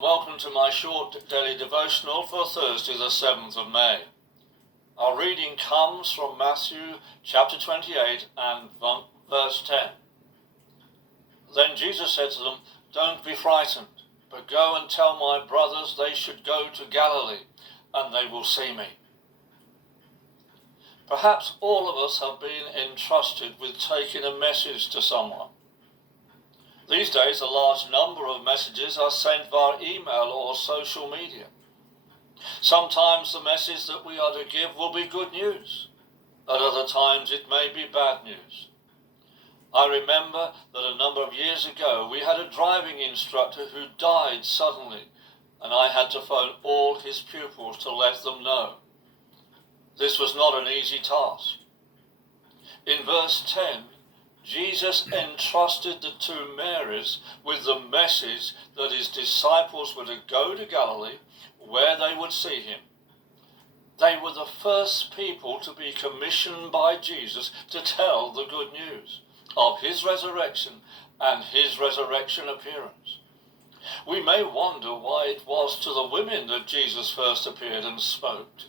Welcome to my short daily devotional for Thursday the 7th of May. Our reading comes from Matthew chapter 28 and verse 10. Then Jesus said to them, "Don't be frightened, but go and tell my brothers they should go to Galilee, and they will see me." Perhaps all of us have been entrusted with taking a message to someone. These days, a large number of messages are sent via email or social media. Sometimes the message that we are to give will be good news. At other times, it may be bad news. I remember that a number of years ago, we had a driving instructor who died suddenly, and I had to phone all his pupils to let them know. This was not an easy task. In verse 10, Jesus entrusted the two Marys with the message that his disciples were to go to Galilee, where they would see him. They were the first people to be commissioned by Jesus to tell the good news of his resurrection and his resurrection appearance. We may wonder why it was to the women that Jesus first appeared and spoke to.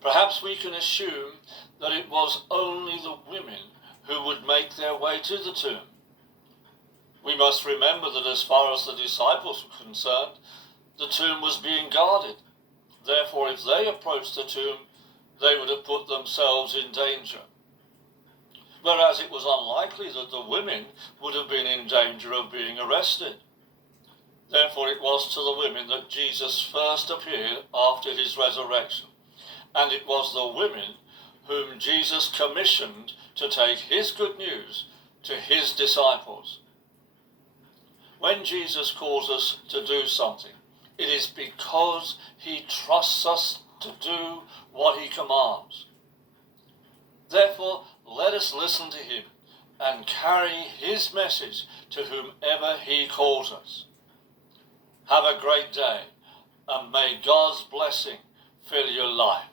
Perhaps we can assume that it was only the women who would make their way to the tomb. We must remember that as far as the disciples were concerned, the tomb was being guarded. Therefore, if they approached the tomb, they would have put themselves in danger. Whereas it was unlikely that the women would have been in danger of being arrested. Therefore, it was to the women that Jesus first appeared after his resurrection. And it was the women whom Jesus commissioned to take his good news to his disciples. When Jesus calls us to do something, it is because he trusts us to do what he commands. Therefore, let us listen to him and carry his message to whomever he calls us. Have a great day, and may God's blessing fill your life.